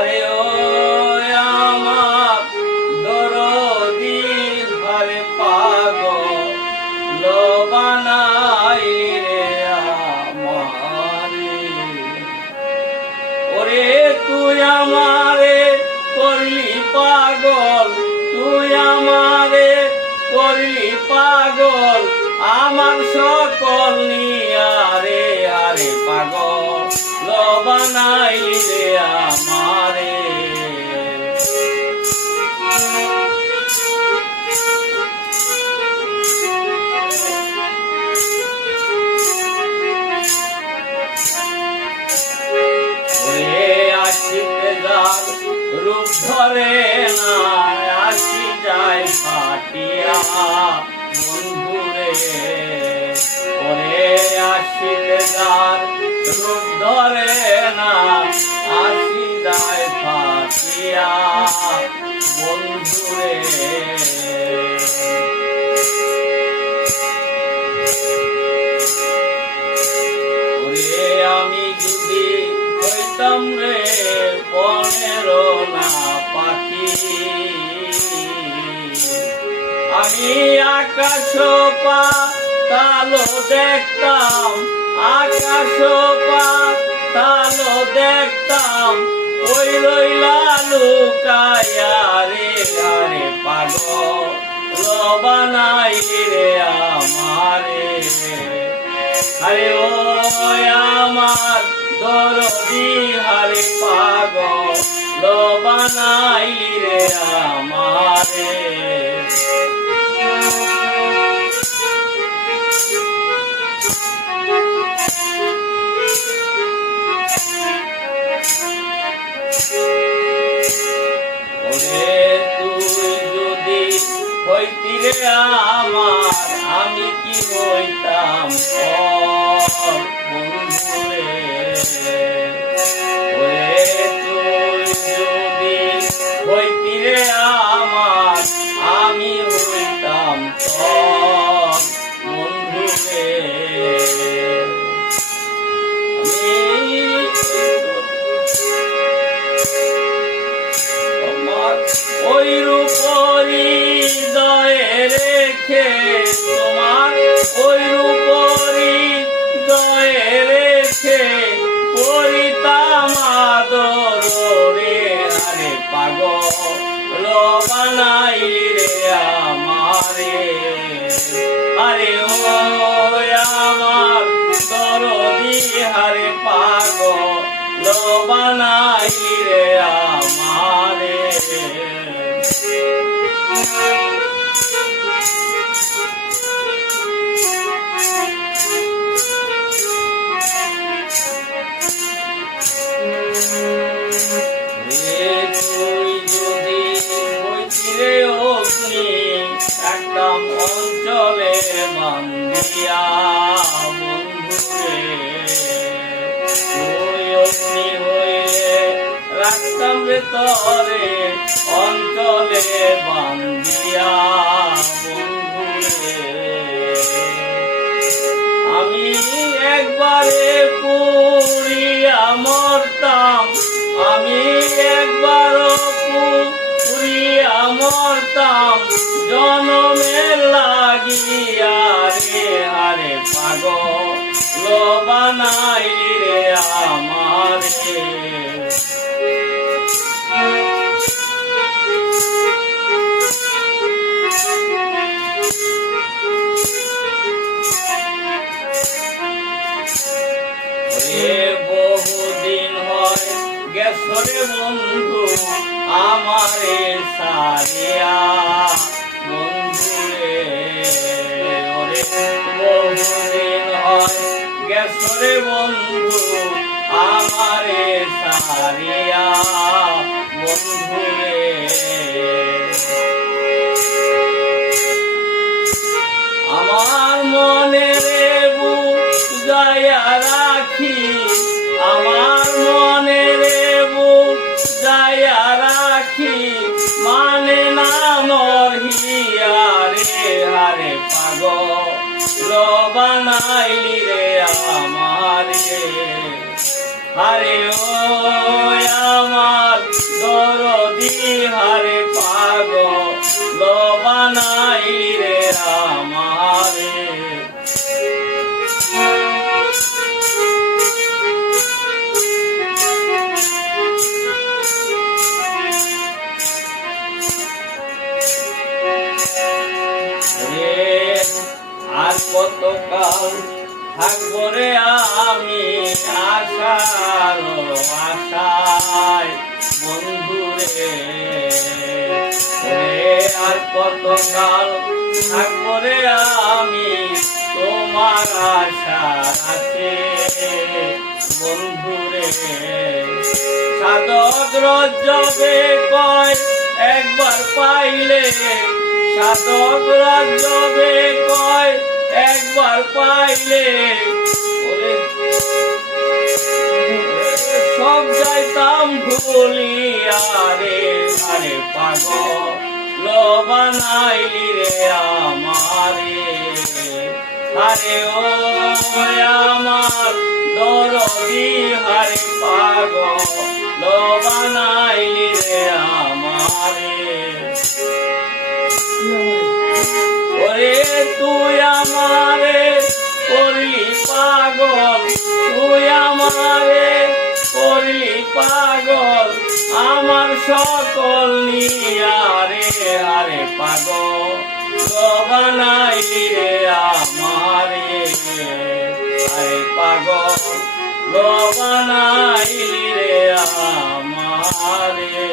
আরে ও আমার দরদি হারে পাগল বানাইলি রে আমারে। ওরে তুই আমারে করলি পাগল, তুই আমারে করলি পাগল, আমার সকল নিয়ারে আরে পাগল বানাইলি রে আমারে। রূপ ধরে না আসি যায় ফাটিয়া বন্ধুরে। ওরে আসিতে যার রূপ ধরে না আসি যায় ফাটিয়া বন্ধুরে। ওরে আমি যদি হইতাম রে বনের না পাখি, আমি আকাশ পাতাল দেখতাম, আকাশ পাতাল দেখতাম, ওই রইলা লুকায়া রে আরে পাগল বানাইলি রে আমারে। আরে ও আমার দরদি হারে পাগল বানাইলি রে আমারে। ওরে তুই যদি হইতি রে আমার, আমি কি হইতাম বন্ধুরে। ওরে তুই যদি হইতি রে আমার, আমি হইতাম বন্ধুরে। ওই রূপরি দয়ে রেখে তোমার, ওই রূপরি দয়ে রেখে করিতাম আদর রে আরে পাগল বানাইলি রে আমারে। আরে ও আমার দরদি হারে পাগল বানাইলি রে আমারে। তুই যদি হইতিরে অগ্নি একদম অঞ্চলে বান্ধিয়া বন্ধুরে। তুই অগ্নি হইলে রাখতাম রে তরে অঞ্চলে বান্ধিয়া বন্ধুরে। আমি একবারে পুরিয়া মরতাম, আমি একবারও পুরিয়া মরতাম, জনমের লাগিয়া রে আরে পাগল বানাইলি রে আমারে। বহুদিন হয় গেছরে বন্ধু আমারে সারিয়া বন্ধুরে। ওরে বহুদিন হয় গেছরে বন্ধু আমারে সারিয়া বন্ধুরে। আমার মনে রে বুঝাইয়া রাখি, আমার মনে রে বুঝাইয়া রাখি, মানে না মরহিয়া রে হারে পাগল বানাইলি রে আমারে। আরে ও আমার থাকবরে আমি আশার আশায় বন্ধুরে আর কতকাল থাকবরে আমি তোমার আশা আছে বন্ধুরে সাধক রজবে কয় একবার পাইলে সাধক রজবে কয় একবার পাইলে সব যাইতাম ভুলিয়া রে আরে পাগল বানাইলি রে আমারে আরে ও আমার দরদি হারে পাগল বানাইলি রে আমারে ওরে তুই আমারে করলি পাগল তুই আমারে করলি পাগল আমার সকল নিয়ারে আরে পাগল বানাইলি রে আমারে আরে পাগল বানাইলি রে আমারে